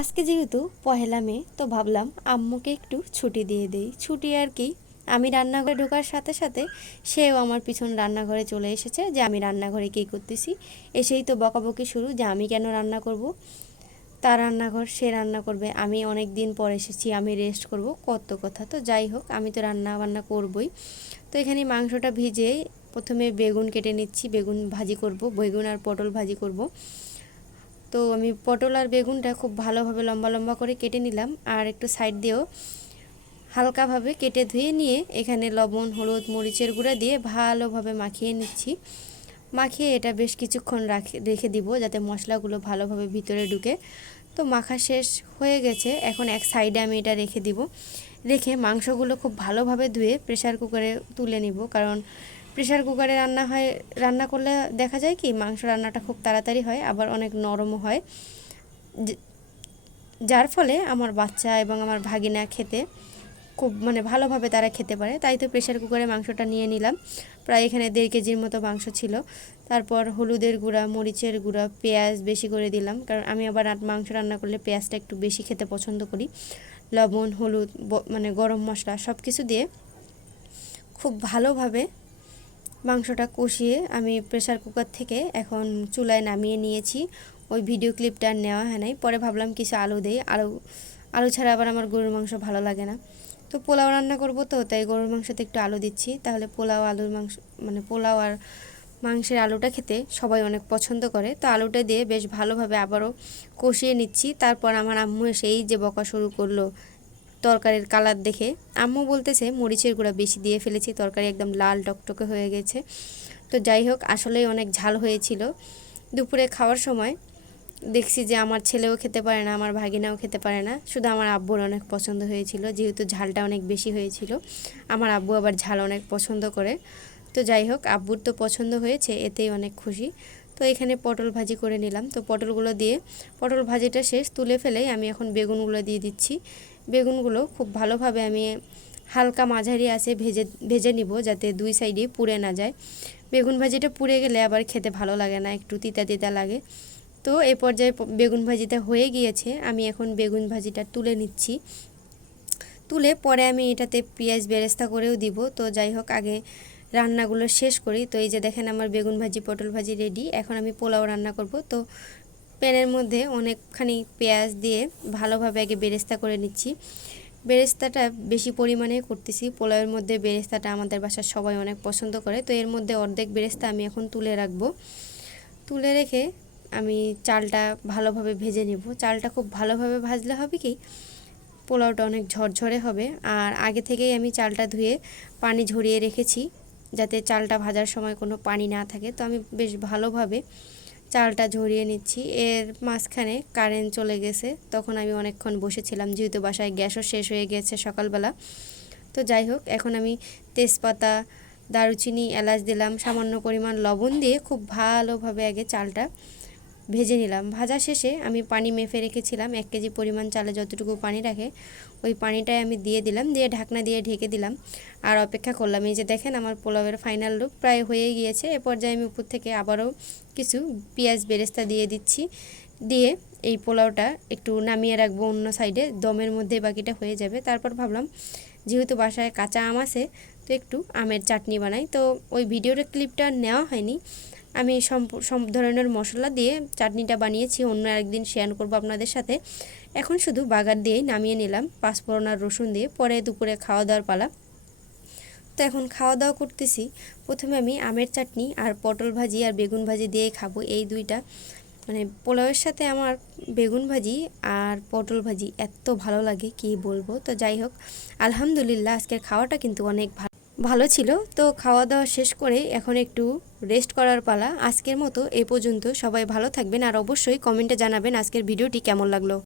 আজকে যেহেতু পহেলা মে তো ভাবলাম আম্মুকে একটু ছুটি দিয়ে দেই। ছুটি আর কি, আমি রান্নাঘরে ঢোকার সাথে সাথে সেও আমার পিছন রান্নাঘরে চলে এসেছে যে আমি রান্নাঘরে কী করতেছি। এসেই তো বকাবকি শুরু যে আমি কেন রান্না করব, তার রান্নাঘর সে রান্না করবে, আমি অনেক দিন পর এসেছি আমি রেস্ট করব, কত কথা। তো যাই হোক, আমি তো রান্না বান্না করবই। তো এখানে মাংসটা ভিজে প্রথমে বেগুন কেটে নিচ্ছি, বেগুন ভাজি করব, বেগুন আর পটল ভাজি করব। তো আমি পটল আর বেগুনটা খুব ভালোভাবে লম্বা লম্বা করে কেটে নিলাম, আর একটু সাইড দিয়েও হালকাভাবে কেটে ধুয়ে নিয়ে এখানে লবণ হলুদ মরিচের গুঁড়া দিয়ে ভালোভাবে মাখিয়ে নিচ্ছি। মাখিয়ে এটা বেশ কিছুক্ষণ রেখে দিব যাতে মশলাগুলো ভালোভাবে ভিতরে ঢুকে। তো মাখা শেষ হয়ে গেছে, এখন এক সাইডে আমি এটা রেখে দিব। রেখে মাংসগুলো খুব ভালোভাবে ধুয়ে প্রেসার কুকারে তুলে নিব, কারণ প্রেসার কুকারে রান্না করলে দেখা যায় কি মাংস রান্নাটা খুব তাড়াতাড়ি হয়, আবার অনেক নরমও হয়, যার ফলে আমার বাচ্চা এবং আমার ভাগিনা খেতে খুব ভালোভাবে তারা খেতে পারে। তাই তো প্রেসার কুকারে মাংসটা নিয়ে নিলাম, প্রায় এখানে 1.5 কেজির মতো মাংস ছিল। তারপর হলুদের গুঁড়া মরিচের গুঁড়া পেঁয়াজ বেশি করে দিলাম, কারণ আমি আবার মাংস রান্না করলে পেঁয়াজটা একটু বেশি খেতে পছন্দ করি। লবণ হলুদ গরম মশলা সব কিছু দিয়ে খুব ভালোভাবে মাংসটা কষিয়ে আমি প্রেসার কুকার থেকে এখন চুলায় নামিয়ে নিয়েছি। ওই ভিডিও ক্লিপটা আর নেওয়া হয় নাই, পরে ভাবলাম কিছু আলু দেই, আলু ছাড়া আবার আমার গরুর মাংস ভালো লাগে না। তো পোলাও রান্না করব, তো তাই গরুর মাংসতে একটু আলু দিচ্ছি, তাহলে পোলাও আলুর মাংস পোলাও আর মাংসের আলুটা খেতে সবাই অনেক পছন্দ করে। তো আলুটা দিয়ে বেশ ভালোভাবে আবারও কষিয়ে নিচ্ছি। তারপর আমার আম্মু এসেই যে বকা শুরু করলো তরকারির কালার দেখে। আম্মু বলতেছে মরিচের গুঁড়া বেশি দিয়ে ফেলেছি, তরকারি একদম লাল টকটকে হয়ে গেছে। তো যাই হোক, আসলেই অনেক ঝাল হয়েছিল। দুপুরে খাওয়ার সময় দেখছি যে আমার ছেলেও খেতে পারে না, আমার ভাগিনাও খেতে পারে না, শুধু আমার আব্বুর অনেক পছন্দ হয়েছিল, যেহেতু ঝালটা অনেক বেশি হয়েছিল। আমার আব্বু আবার ঝাল অনেক পছন্দ করে। তো যাই হোক, আব্বুর তো পছন্দ হয়েছে, এতেই অনেক খুশি। তো এখানে পটল ভাজি করে নিলাম। তো পটলগুলো দিয়ে পটল ভাজিটা শেষ তুলে ফেলেই আমি এখন বেগুনগুলো দিয়ে দিচ্ছি। বেগুনগুলো খুব ভালোভাবে আমি হালকা মাঝারি আছে ভেজে নিব, যাতে দুই সাইডে পুড়ে না যায়। বেগুন ভাজিটা পুড়ে গেলে আবার খেতে ভালো লাগে না, একটু তিতা তিতা লাগে। তো এ পর্যায়ে বেগুন ভাজিটা হয়ে গিয়েছে, আমি এখন বেগুন ভাজিটা তুলে নিচ্ছি। তুলে পরে আমি এটাতে পেঁয়াজ বেরেস্তা করেও দিব। তো যাই হোক, আগে রান্নাগুলো শেষ করি। তো এই যে দেখেন আমার বেগুন ভাজি পটল ভাজি রেডি। এখন আমি পোলাও রান্না করব। তো প্যানের মধ্যে অনেকখানি পেঁয়াজ দিয়ে ভালোভাবে আগে বেরেস্তা করে নিচ্ছি। বেরেস্তাটা বেশি পরিমাণে করতেছি, পোলাওয়ের মধ্যে বেরেস্তাটা আমাদের বাসার সবাই অনেক পছন্দ করে। তো এর মধ্যে অর্ধেক বেরেস্তা আমি এখন তুলে রাখবো। তুলে রেখে আমি চালটা ভালোভাবে ভেজে নেব। চালটা খুব ভালোভাবে ভাজলে হবে কি পোলাওটা অনেক ঝরঝরে হবে। আর আগে থেকেই আমি চালটা ধুয়ে পানি ঝরিয়ে রেখেছি, যাতে চালটা ভাজার সময় কোনো পানি না থাকে। তো আমি বেশ ভালোভাবে চালটা ঝরিয়ে নিচ্ছি। এর মাঝখানে কারেন্ট চলে গেছে, তখন আমি অনেকক্ষণ বসেছিলাম, যেহেতু বাসায় গ্যাসও শেষ হয়ে গেছে সকালবেলা। তো যাই হোক, এখন আমি তেজপাতা দারুচিনি এলাচ দিলাম, সামান্য পরিমাণ লবণ দিয়ে খুব ভালোভাবে আগে চালটা ভেজে নিলাম। ভাজা শেষে আমি পানি মেপে রেখেছিলাম, 1 কেজি পরিমাণ চালে যতটুকু পানি রাখে ওই পানিটাই আমি দিয়ে দিলাম, দিয়ে ঢাকনা দিয়ে ঢেকে দিলাম আর অপেক্ষা করলাম। এই যে দেখেন আমার পোলাওয়ের ফাইনাল লুক প্রায় হয়ে গিয়েছে। এ পর্যায়ে আমি উপর থেকে আবারও কিছু পেঁয়াজ বেরেস্তা দিয়ে দিচ্ছি। দিয়ে এই পোলাওটা একটু নামিয়ে রাখবো অন্য সাইডে, দমের মধ্যে বাকিটা হয়ে যাবে। তারপর ভাবলাম যেহেতু বাসায় কাঁচা আম আছে, তো একটু আমের চাটনি বানাই। তো ওই ভিডিওর ক্লিপটা নেওয়া হয়নি, আমি সব ধরনের মশলা দিয়ে চাটনিটা বানিয়েছি, অন্য একদিন শেয়ার করব আপনাদের সাথে। এখন শুধু বাগার দিয়েই নামিয়ে নিলাম, পাঁচফোড়ন আর রসুন দিয়ে। পরে দুপুরে খাওয়া দাওয়ার পালা। তো এখন খাওয়া দাওয়া করতেছি। প্রথমে আমি আমের চাটনি আর পটল ভাজি আর বেগুন ভাজি দিয়েই খাবো। এই দুইটা পোলাওয়ের সাথে আমার বেগুন ভাজি আর পটল ভাজি এত ভালো লাগে কি বলবো। তো যাই হোক, আলহামদুলিল্লাহ আজকের খাওয়াটা কিন্তু অনেক ভালো ছিল। তো খাওয়া দাওয়া শেষ করে এখন একটু রেস্ট করার পালা। আজকের মতো এ পর্যন্ত, সবাই ভালো থাকবেন আর অবশ্যই কমেন্টে জানাবেন আজকের ভিডিওটি কেমন লাগলো।